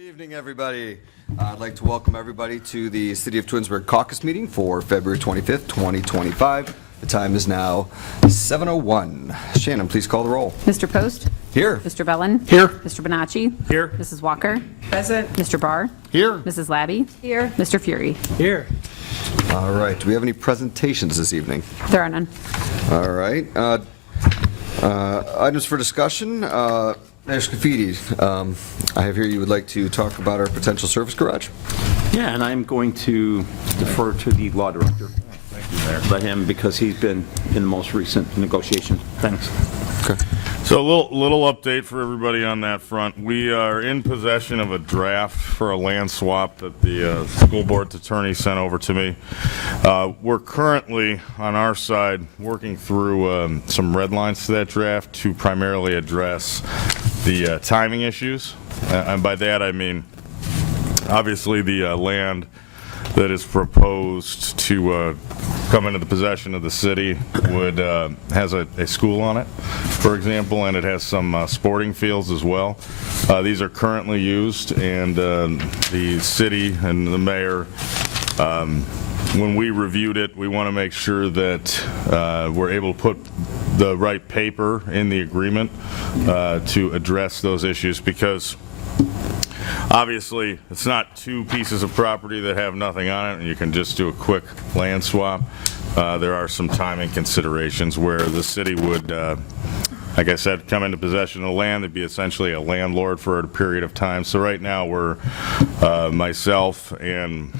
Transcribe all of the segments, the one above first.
Good evening, everybody. I'd like to welcome everybody to the City of Twinsburg Caucus meeting for February 25th, 2025. The time is now 7:01. Shannon, please call the roll. Mr. Post? Here. Mr. Bellin? Here. Mr. Bonacci? Here. Mrs. Walker? Present. Mr. Barr? Here. Mrs. Labby? Here. Mr. Fury? Here. All right. Do we have any presentations this evening? There are none. All right. Items for discussion. There's graffiti. I have here you would like to talk about our potential service garage. Yeah, and I'm going to defer to the law director. Let him, because he's been in the most recent negotiation. Thanks. Okay. So a little update for everybody on that front. We are in possession of a draft for a land swap that the school board's attorney sent over to me. We're currently, on our side, working through some red lines to that draft to primarily address the timing issues. And by that I mean, obviously, the land that is proposed to come into the possession of the city has a school on it, for example, and it has some sporting fields as well. These are currently used, and the city and the mayor, when we reviewed it, we want to make sure that we're able to put the right paper in the agreement to address those issues, because obviously, it's not two pieces of property that have nothing on it, and you can just do a quick land swap. There are some timing considerations where the city would, like I said, come into possession of the land. They'd be essentially a landlord for a period of time. So right now, we're myself and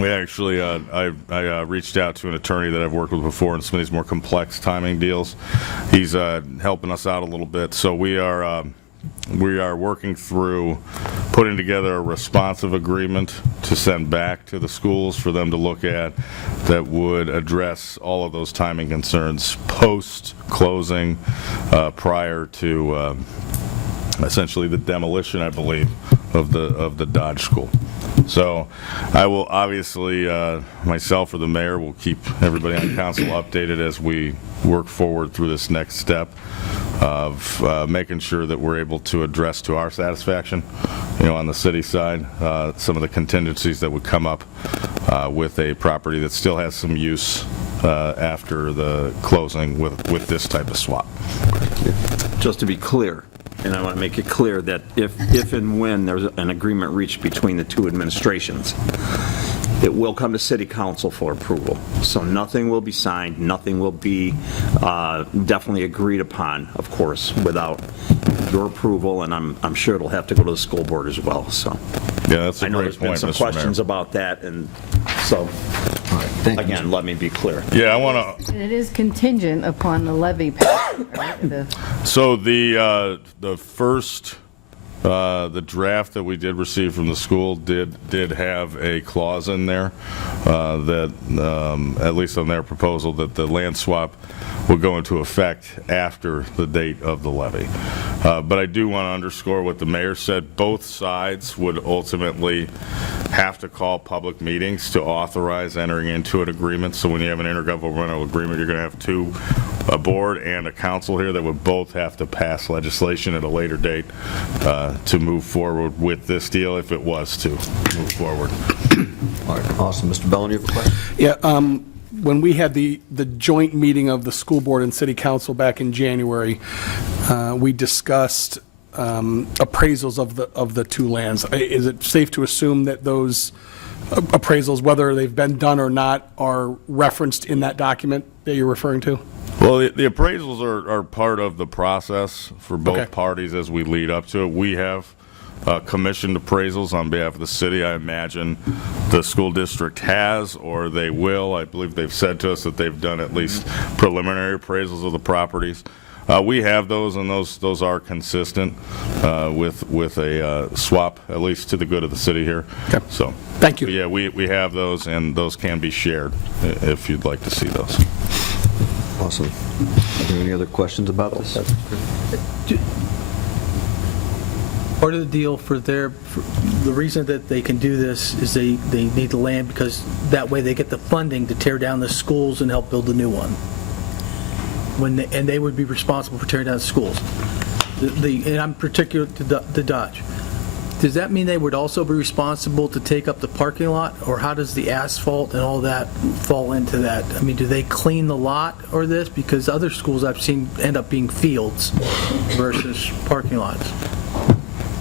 we actually, I reached out to an attorney that I've worked with before in some of these more complex timing deals. He's helping us out a little bit. So we are working through putting together a responsive agreement to send back to the schools for them to look at that would address all of those timing concerns post-closing, prior to essentially the demolition, I believe, of the Dodge School. So I will obviously, myself or the mayor will keep everybody on council updated as we work forward through this next step of making sure that we're able to address to our satisfaction, on the city side, some of the contingencies that would come up with a property that still has some use after the closing with this type of swap. Just to be clear, and I want to make it clear that if and when there's an agreement reached between the two administrations, it will come to City Council for approval. So nothing will be signed, nothing will be definitely agreed upon, of course, without your approval, and I'm sure it'll have to go to the school board as well. So Yeah, that's a I know great there's been point, some Mr. questions Mayor. about that, and so again, let me be clear. Yeah, I want to. And it is contingent upon the levy passing, right? So the first. The draft that we did receive from the school did have a clause in there that, at least on their proposal, that the land swap will go into effect after the date of the levy. But I do want to underscore what the mayor said. Both sides would ultimately have to call public meetings to authorize entering into an agreement. So when you have an intergovernmental agreement, you're going to have a board and a council here that would both have to pass legislation at a later date to move forward with this deal if it was to move forward. All right. Awesome. Mr. Bellin, you have a question? Yeah, when we had the joint meeting of the school board and city council back in January, we discussed appraisals of the two lands. Is it safe to assume that those appraisals, whether they've been done or not, are referenced in that document that you're referring to? Well, the appraisals are part of the process for both Okay. parties as we lead up to it. We have commissioned appraisals on behalf of the city. I imagine the school district has, or they will. I believe they've said to us that they've done at least preliminary appraisals of the properties. We have those, and those are consistent with a swap, at least to the good of the city here. Okay. So, Thank you. yeah, we have those, and those can be shared if you'd like to see those. Awesome. Are there any other questions about this? Part of the deal for the reason that they can do this is they need the land because that way they get the funding to tear down the schools and help build a new one. And they would be responsible for tearing down schools. And I'm particular to the Dodge. Does that mean they would also be responsible to take up the parking lot? Or how does the asphalt and all that fall into that? I mean, do they clean the lot or this? Because other schools I've seen end up being fields versus parking lots.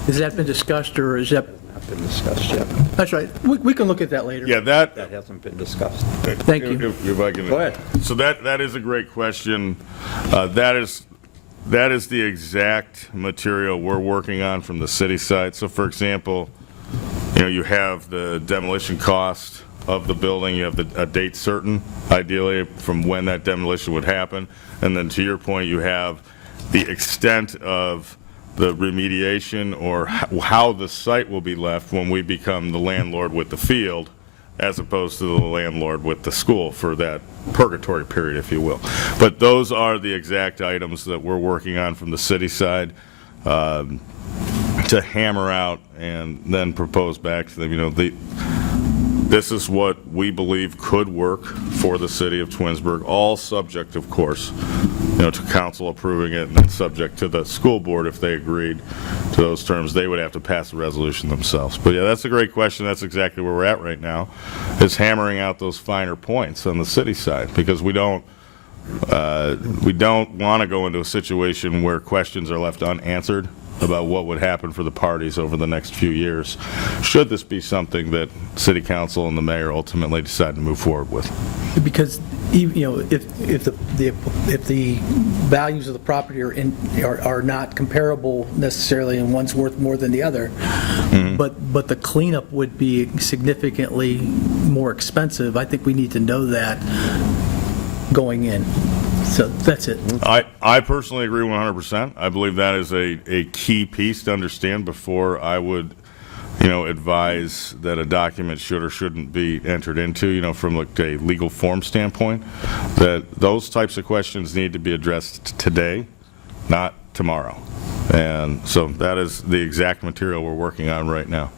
Has that been discussed, or is that, Not been discussed yet. that's right, we can look at that later. Yeah, that, That hasn't been discussed. Thank you. If I can. Go ahead. So that is a great question. That is the exact material we're working on from the city side. So for example, you have the demolition cost of the building, you have a date certain, ideally, from when that demolition would happen. And then to your point, you have the extent of the remediation or how the site will be left when we become the landlord with the field, as opposed to the landlord with the school for that purgatory period, if you will. But those are the exact items that we're working on from the city side to hammer out and then propose back to them. This is what we believe could work for the city of Twinsburg, all subject, of course, to council approving it, and then subject to the school board if they agreed to those terms. They would have to pass a resolution themselves. But yeah, that's a great question. That's exactly where we're at right now, is hammering out those finer points on the city side, because we don't want to go into a situation where questions are left unanswered about what would happen for the parties over the next few years, should this be something that city council and the mayor ultimately decide to move forward with. Because, if the values of the property are not comparable necessarily, and one's worth more than the other, but the cleanup would be significantly more expensive, I think we need to know that going in. So that's it. I personally agree 100%. I believe that is a key piece to understand before I would, advise that a document should or shouldn't be entered into, from like a legal form standpoint, that those types of questions need to be addressed today, not tomorrow. And so that is the exact material we're working on right now.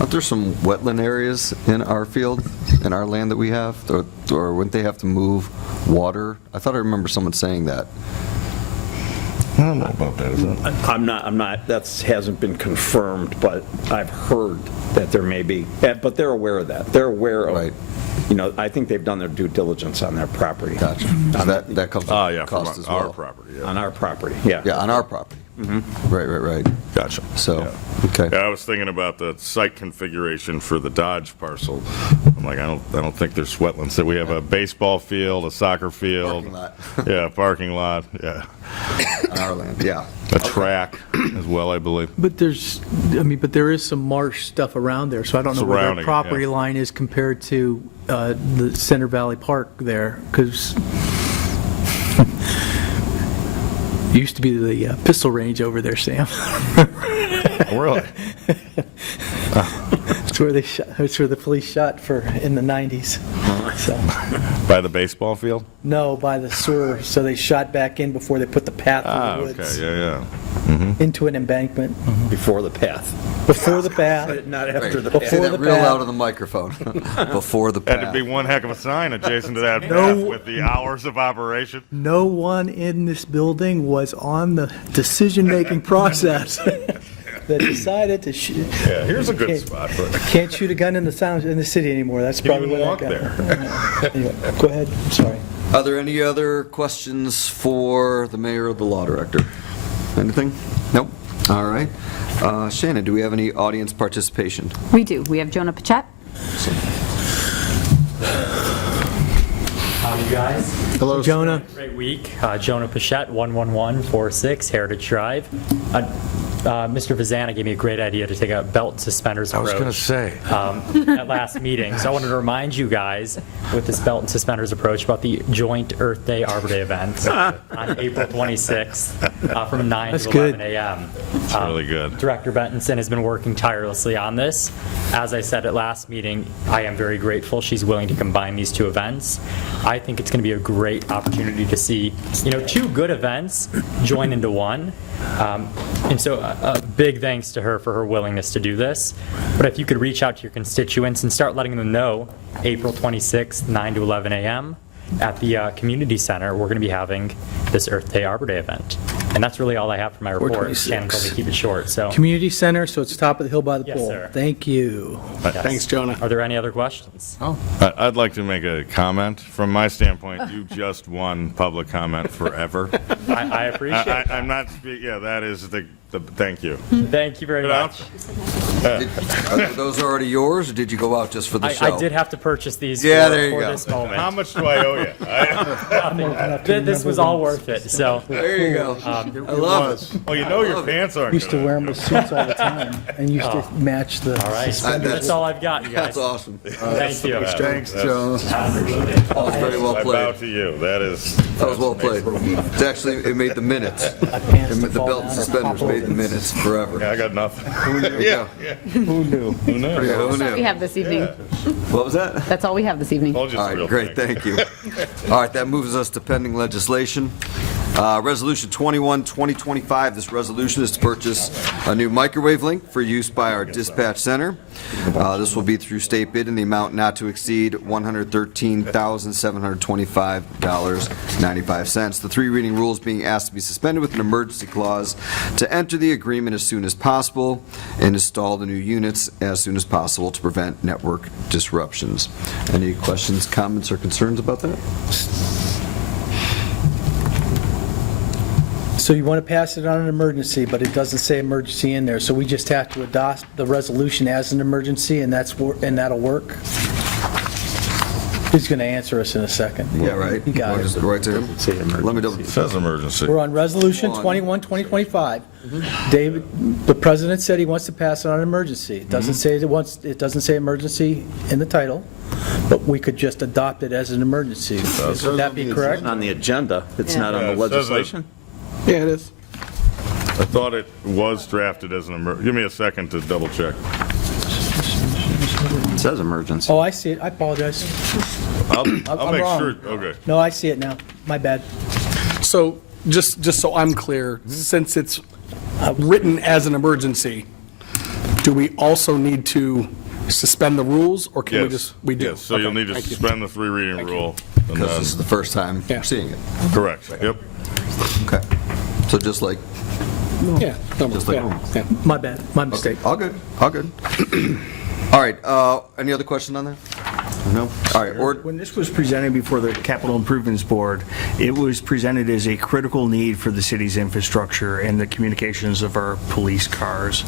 Aren't there some wetland areas in our field, in our land that we have? Or wouldn't they have to move water? I thought I remember someone saying that. I don't know about that. Is that? I'm not, that hasn't been confirmed, but I've heard that there may be, but they're aware of that. They're aware of, Right. I think they've done their due diligence on their property. Gotcha. So that comes Oh, with yeah, cost from as our well. property. Yeah. On our property, yeah. Yeah, on our property. Right. Gotcha. So, Yeah. okay. Yeah, I was thinking about the site configuration for the Dodge parcel. I'm like, I don't think there's wetlands. So we have a baseball field, a soccer field. Parking lot. Yeah, parking lot, yeah. On our land, yeah. A track as well, I believe. But there is some marsh stuff around there, so I don't know where Surrounding their it, property yeah. line is compared to the Center Valley Park there, because it used to be the pistol range over there, Sam. Really? It's where they shot, it's where the police shot in the 90s. So, By the baseball field? no, by the sewer, so they shot back in before they put the path Ah, through the okay, woods yeah. into an embankment. Before the path. Before the path, Not after the Say path. Before that the real path. loud on the microphone. Before the Had to path. be one heck of a sign adjacent to that No. path with the hours of operation. no one in this building was on the decision-making process that decided to shoot. Yeah, here's a good Okay. spot. But Can't shoot a gun in the city anymore. That's Can't probably even what walk that got. Anyway, go ahead. I'm sorry. Are there any other questions for the mayor or the law director? Anything? Nope. All right. Shannon, do we have any audience participation? We do. We have Jonah Pachette. Howdy, guys. Hello, Jonah. Great week. Jonah Pachette, 11146 Heritage Drive. Mr. Vazana gave me a great idea to take a belt and suspenders approach. say. At last meeting. So I wanted to remind you guys with this belt and suspenders approach about the joint Earth Day Arbor Day event on April 26th from 9 That's to good. 11 a.m. It's really good. Director Bentonson has been working tirelessly on this. As I said at last meeting, I am very grateful she's willing to combine these two events. I think it's going to be a great opportunity to see, two good events join into one. And so a big thanks to her for her willingness to do this. But if you could reach out to your constituents and start letting them know, April 26th, 9 to 11 a.m. at the community center, we're going to be having this Earth Day Arbor Day event. And that's really all I have for my report. 426. Shannon told me to keep it short, so. Community center, so it's top of the hill by the Yes, pool. sir. Thank you. yes. Thanks, Jonah. Are there any other questions? I'd like to make a comment. From my standpoint, you just won public comment forever. I appreciate it. I'm not, yeah, that is the thank you. Thank you very much. Are those already yours, or did you go out just for the show? I did have to purchase these Yeah, for, there you for go. this moment. How much do I owe you? This was all worth it, so. There you go. I love it. Oh, you know your pants aren't Used to gonna- wear them with suits all the time and used to match the. All right, that's all I've got, you guys. That's awesome. Thank you. Thanks, Joe. That was very well I bow played. to you. That is. That was well played. It's actually, it made the minutes. The belt and suspenders made the minutes forever. Yeah, I got nothing. There you go. Who knew? Who knew? Yeah, who We knew? have this evening. What was that? That's all we have this evening. Told you it's All a real right, great, thing. thank you. All right, that moves us to pending legislation. Resolution 21, 2025, this resolution is to purchase a new microwave link for use by our dispatch center. This will be through state bid in the amount not to exceed $113,725.95. The three reading rule is being asked to be suspended with an emergency clause to enter the agreement as soon as possible and install the new units as soon as possible to prevent network disruptions. Any questions, comments, or concerns about that? So you want to pass it on an emergency, but it doesn't say emergency in there, so we just have to adopt the resolution as an emergency, and that'll work? He's going to answer us in a second. Yeah, right. You got Just it. go right to him. Let me double. It says emergency. We're on Resolution 21, 2025. David, the president said he wants to pass it on an emergency. It doesn't say it doesn't say emergency in the title, but we could just adopt it as an emergency. Would that be correct? It's on the agenda, it's not on Yeah, the it says it. legislation. Yeah, it is. I thought it was drafted as an give me a second to double check. It says emergency. Oh, I see it. I apologize. I'll I'm make wrong. sure, okay. No, I see it now. My bad. So, just so I'm clear, since it's written as an emergency, do we also need to suspend the rules, or can we Yes. just, we do? Yes, so you'll Okay, need to thank you. suspend the three reading rule. and Because then- this is the first time Yeah. we're seeing it. Correct, yep. Okay. So just like, Yeah, no, Just like- yeah, yeah. My bad. My mistake. all good, all good. All right, any other questions on that? No? All right, or, When this was presented before the Capital Improvements Board, it was presented as a critical need for the city's infrastructure and the communications of our police cars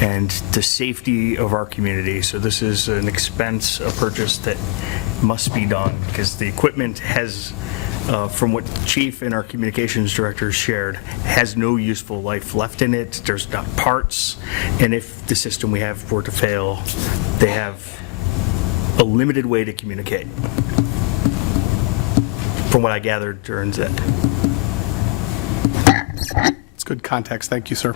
and the safety of our community. So this is an expense, a purchase that must be done because the equipment has, from what Chief and our communications director shared, has no useful life left in it. There's not parts. And if the system we have were to fail, they have a limited way to communicate, from what I gathered during that. It's good context, thank you, sir.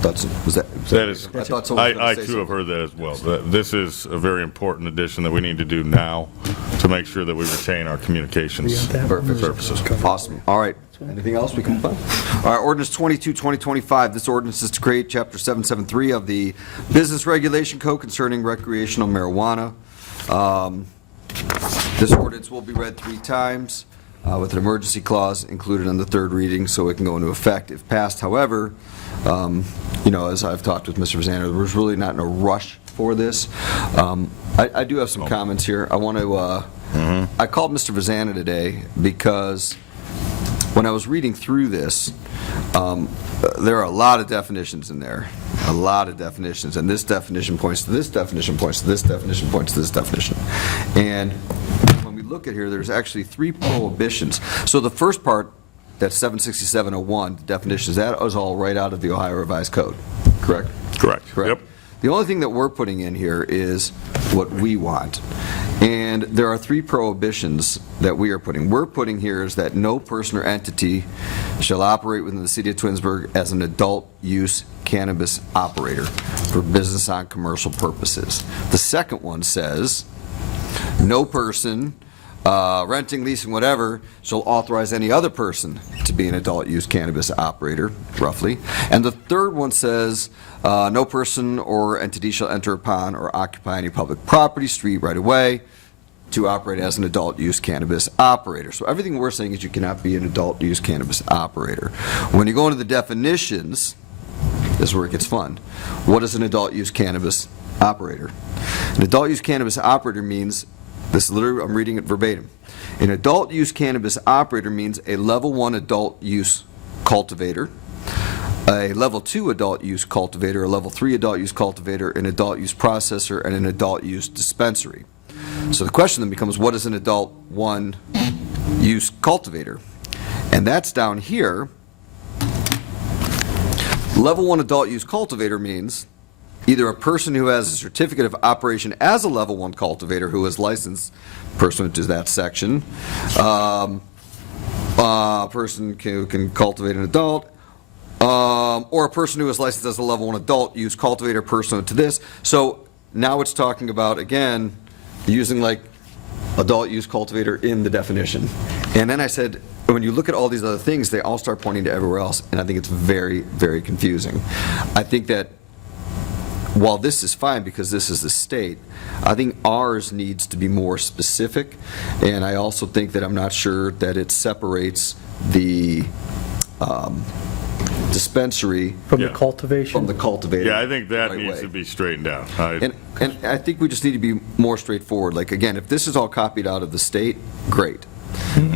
thoughts, was that? That is, I thought someone was gonna I say too have something. heard that as well. This is a very important addition that we need to do now to make sure that we retain our communications Perfect. services. Awesome. All right. Anything else we can move on? All right, ordinance 22, 2025. This ordinance is to create Chapter 773 of the Business Regulation Code concerning recreational marijuana. This ordinance will be read 3 times with an emergency clause included in the third reading so it can go into effect if passed. However, as I've talked with Mr. Zander, we're really not in a rush for this. I do have some comments here. I want to, I called Mr. Vazana today because when I was reading through this, there are a lot of definitions in there, a lot of definitions, and this definition points to this definition, points to this definition, points to this definition. And when we look at here, there's actually 3 prohibitions. So the first part, that's 76701, the definitions, that is all right out of the Ohio Revised Code, correct? Correct. Yep. The only thing that we're putting in here is what we want. And there are 3 prohibitions that we are putting. We're putting here is that no person or entity shall operate within the city of Twinsburg as an adult-use cannabis operator for business on commercial purposes. The second one says, no person renting, leasing, whatever, shall authorize any other person to be an adult-use cannabis operator, roughly. And the third one says, no person or entity shall enter upon or occupy any public property, street, right-of-way, to operate as an adult-use cannabis operator. So everything we're saying is you cannot be an adult-use cannabis operator. When you go into the definitions, this is where it gets fun. What is an adult-use cannabis operator? An adult-use cannabis operator means, this is literally, I'm reading it verbatim. An adult-use cannabis operator means a level 1 adult-use cultivator, a level 2 adult-use cultivator, a level 3 adult-use cultivator, an adult-use processor, and an adult-use dispensary. So the question then becomes, what is an adult 1 use cultivator? And that's down here. Level 1 adult use cultivator means either a person who has a certificate of operation as a level 1 cultivator who is licensed pursuant to that section, a person who can cultivate an adult, or a person who is licensed as a level 1 adult use cultivator pursuant to this. So now it's talking about, again, using like adult use cultivator in the definition. And then I said, when you look at all these other things, they all start pointing to everywhere else, and I think it's very, very confusing. I think that while this is fine because this is the state, I think ours needs to be more specific, and I also think that I'm not sure that it separates the dispensary From the Yeah. cultivation? from the cultivator. Yeah, I think that the right needs way. to be straightened out. And I think we just need to be more straightforward. Like, again, if this is all copied out of the state, great.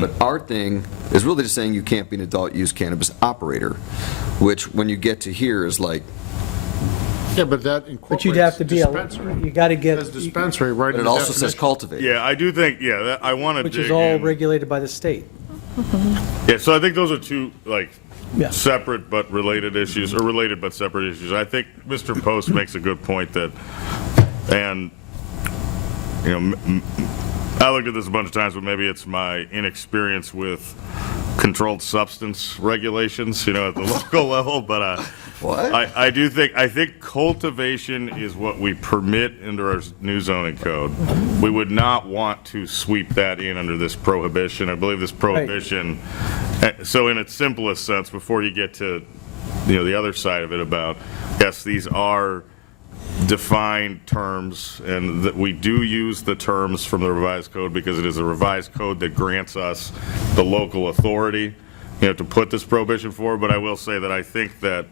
But our thing is really just saying you can't be an adult-use cannabis operator, which, when you get to here, is like, Yeah, but that But you'd have incorporates to be, dispensary. you got to It get, says dispensary right but in it the also says definition. cultivate. Yeah, I do think, I want to dig which in. is all regulated by the state. Yeah, so I think those are two, like, Yeah. separate but related issues, or related but separate issues. I think Mr. Post makes a good point that, and, you know, I looked at this a bunch of times, but maybe it's my inexperience with controlled substance regulations, you know, at the local level, but What? I think cultivation is what we permit under our new zoning code. We would not want to sweep that in under this prohibition. I believe this prohibition, so in its simplest sense, before you get to, you know, the other side of it about, yes, these are defined terms, and that we do use the terms from the revised code because it is a revised code that grants us the local authority, you know, to put this prohibition forward. But I will say that I think that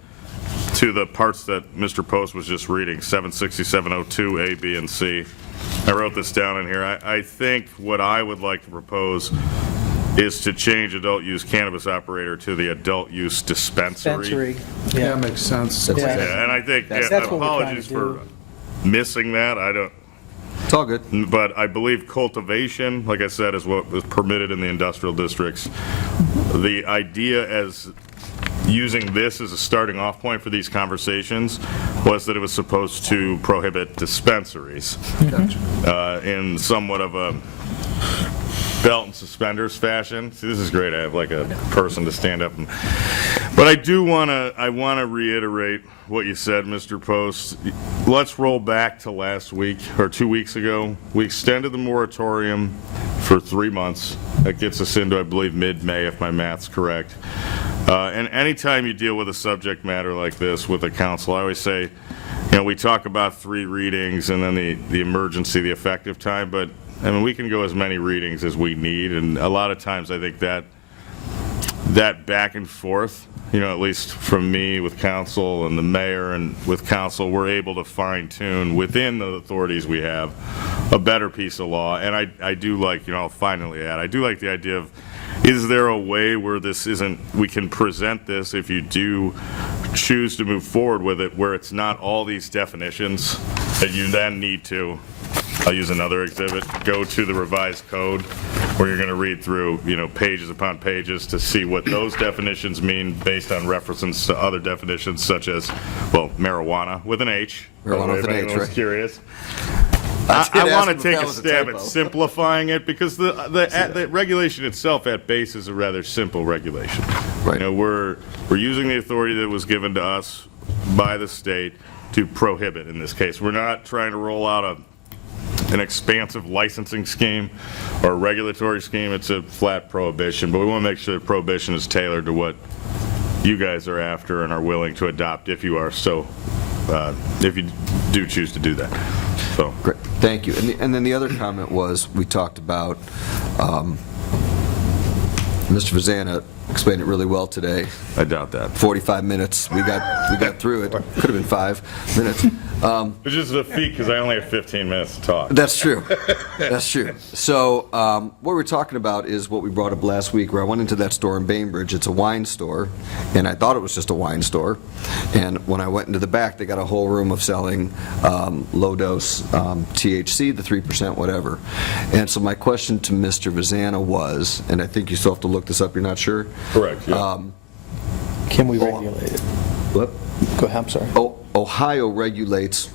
to the parts that Mr. Post was just reading, 76702 A, B, and C, I wrote this down in here. I think what I would like to propose is to change adult use cannabis operator to the adult use dispensary. Yeah, makes sense. Yeah. Yeah, and I think, That's what we're trying apologies to for do. missing that, It's all good. but I believe cultivation, like I said, is what was permitted in the industrial districts. The idea as using this as a starting off point for these conversations was that it was supposed to prohibit dispensaries in somewhat of a belt and suspenders fashion. See, this is great. I have like a person to stand up. But I want to reiterate what you said, Mr. Post. Let's roll back to last week or 2 weeks ago. We extended the moratorium for 3 months. That gets us into, I believe, mid-May, if my math's correct. And anytime you deal with a subject matter like this with a council, I always say, you know, we talk about 3 readings and then the emergency, the effective time, but I mean, we can go as many readings as we need, and a lot of times I think that back and forth, you know, at least from me with council and the mayor and with council, we're able to fine tune within the authorities we have a better piece of law. And I do like, you know, I'll finally add, I do like the idea of, is there a way where this isn't, we can present this if you do choose to move forward with it, where it's not all these definitions that you then need to, I'll use another exhibit, go to the revised code where you're going to read through, you know, pages upon pages to see what those definitions mean based on references to other definitions such as, well, marijuana with an H. Marijuana with an H, Anyone's right. curious. I did I ask want to him if take that a was a stab typo. at simplifying it because the regulation itself at base is a rather simple regulation. Right. You know, we're using the authority that was given to us by the state to prohibit in this case. We're not trying to roll out an expansive licensing scheme or a regulatory scheme. It's a flat prohibition, but we want to make sure that prohibition is tailored to what you guys are after and are willing to adopt if you are so if you do choose to do that. So. Great, thank you. And then the other comment was, we talked about, Mr. Vazana explained it really well today. I doubt that. 45 minutes, we got through it. Could have been 5 minutes. Which is a feat, because I only have 15 minutes to talk. That's true. That's true. So what we're talking about is what we brought up last week, where I went into that store in Bainbridge. It's a wine store, and I thought it was just a wine store. And when I went into the back, they got a whole room of selling low-dose THC, the 3%, whatever. And so my question to Mr. Vazana was, and I think you still have to look this up, you're not sure? Correct, yeah. Can we regulate it? What? Go ahead, I'm sorry. Ohio regulates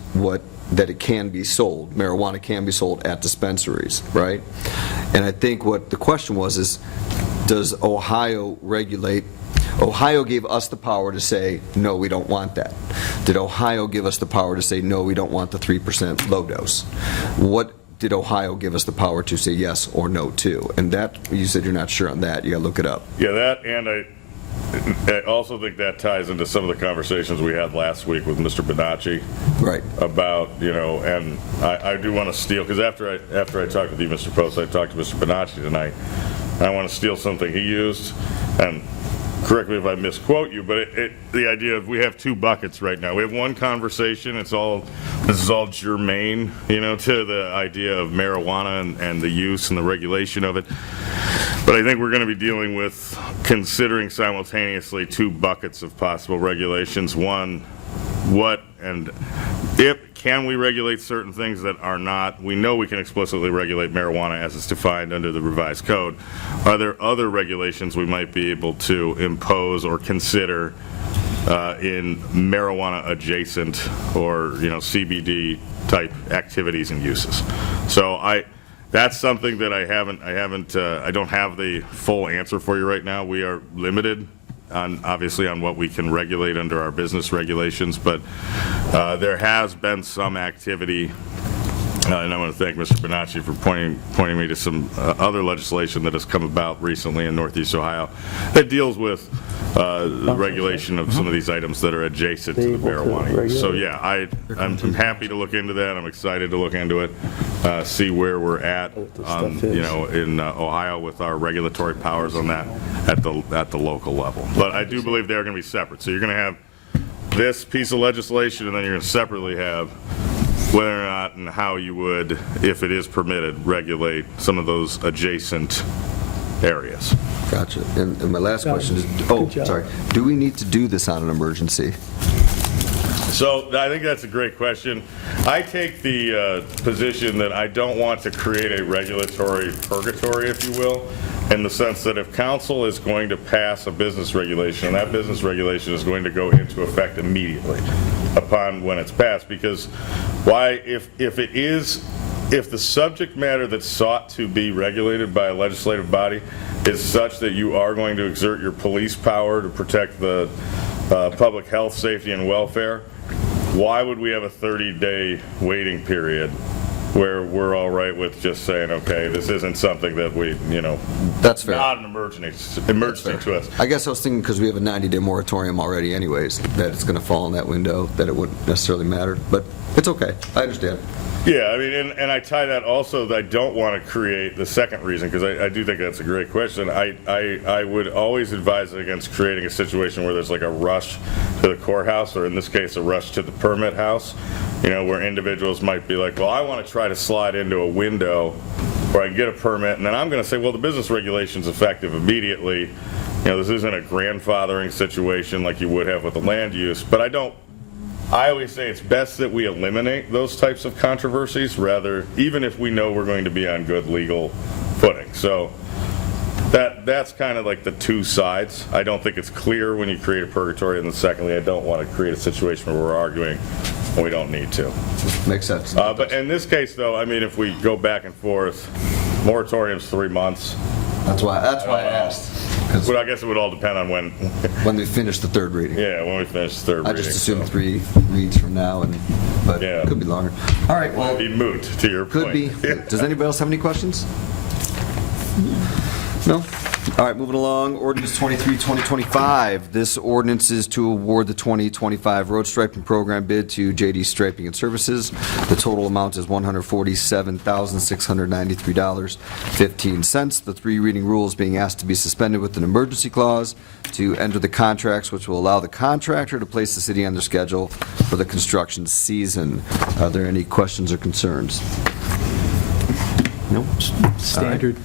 that it can be sold, marijuana can be sold at dispensaries, right? And I think what the question was is, does Ohio regulate? Ohio gave us the power to say, no, we don't want that. Did Ohio give us the power to say, no, we don't want the 3% low dose? What did Ohio give us the power to say yes or no to? And that, you said you're not sure on that. You got to look it up. Yeah, that, and I also think that ties into some of the conversations we had last week with Mr. Bonacci. Right. About, and I do want to steal, because after I talked with you, Mr. Post, I talked to Mr. Bonacci tonight. I want to steal something he used, and correct me if I misquote you, but the idea of we have two buckets right now. We have one conversation, this is all germane, to the idea of marijuana and the use and the regulation of it. But I think we're going to be dealing with considering simultaneously two buckets of possible regulations. One, what and if can we regulate certain things that are not, we know we can explicitly regulate marijuana as it's defined under the revised code. Are there other regulations we might be able to impose or consider in marijuana adjacent or CBD type activities and uses? So that's something that I don't have the full answer for you right now. We are limited obviously on what we can regulate under our business regulations, but there has been some activity, and I want to thank Mr. Bonacci for pointing me to some other legislation that has come about recently in Northeast Ohio that deals with the regulation of some of these items that are adjacent to the marijuana use. So yeah, I'm happy to look into that. I'm excited to look into it, see where we're at, in Ohio with our regulatory powers on that at the local level. But I do believe they're going to be separate. So you're going to have this piece of legislation, and then you're going to separately have whether or not and how you would, if it is permitted, regulate some of those adjacent areas. Gotcha. And my last question is, sorry, do we need to do this on an emergency? So I think that's a great question. I take the position that I don't want to create a regulatory purgatory, if you will, in the sense that if council is going to pass a business regulation, that business regulation is going to go into effect immediately upon when it's passed. Because if the subject matter that's sought to be regulated by a legislative body is such that you are going to exert your police power to protect the public health, safety, and welfare, why would we have a 30-day waiting period where we're all right with just saying, okay, this isn't something that we, That's fair. Not an emergency to us. I guess I was thinking because we have a 90-day moratorium already anyways, that it's going to fall in that window, that it wouldn't necessarily matter. But it's okay. I understand. Yeah, I mean, and I tie that also that I don't want to create the second reason, because I do think that's a great question. I would always advise against creating a situation where there's like a rush to the courthouse, or in this case, a rush to the permit house, where individuals might be like, well, I want to try to slide into a window where I can get a permit, and then I'm going to say, well, the business regulation's effective immediately. This isn't a grandfathering situation like you would have with the land use, but I always say it's best that we eliminate those types of controversies, even if we know we're going to be on good legal footing. So that's kind of like the two sides. I don't think it's clear when you create a purgatory, and then secondly, I don't want to create a situation where we're arguing when we don't need to. Makes sense. But in this case, though, I mean, if we go back and forth, moratorium's 3 months. That's why I asked. But I guess it would all depend on when we finish the third reading. Yeah, when we finish the third reading. I just assumed 3 reads from now, but Yeah. it could be longer. All right, well, It'd be moot, to your point. could be. Does anybody else have any questions? No? All right, moving along, ordinance 23, 2025. This ordinance is to award the 2025 road striping program bid to JD Striping and Services. The total amount is $147,693.15. The three reading rule is being asked to be suspended with an emergency clause to enter the contracts, which will allow the contractor to place the city on their schedule for the construction season. Are there any questions or concerns? No? Standard.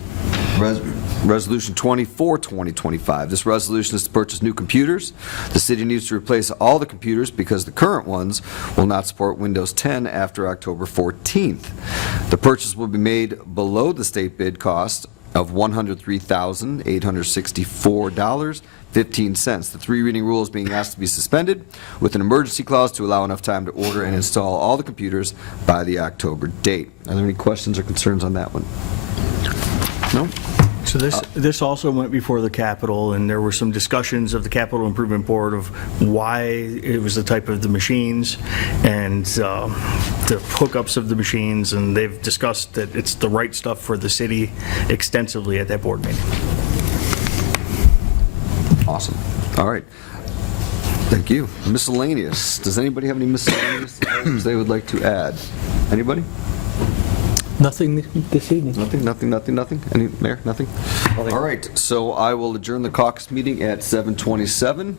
Resolution 24, 2025. This resolution is to purchase new computers. The city needs to replace all the computers because the current ones will not support Windows 10 after October 14th. The purchase will be made below the state bid cost of $103,864.15. The three reading rule is being asked to be suspended with an emergency clause to allow enough time to order and install all the computers by the October date. Are there any questions or concerns on that one? No? So this also went before the Capitol, and there were some discussions of the Capital Improvement Board of why it was the type of the machines and the hookups of the machines, and they've discussed that it's the right stuff for the city extensively at that board meeting. Awesome. All right. Thank you. Miscellaneous. Does anybody have any miscellaneous items they would like to add? Anybody? Nothing this evening. Nothing? Any, Mayor, nothing? All right, so I will adjourn the caucus meeting at 7:27.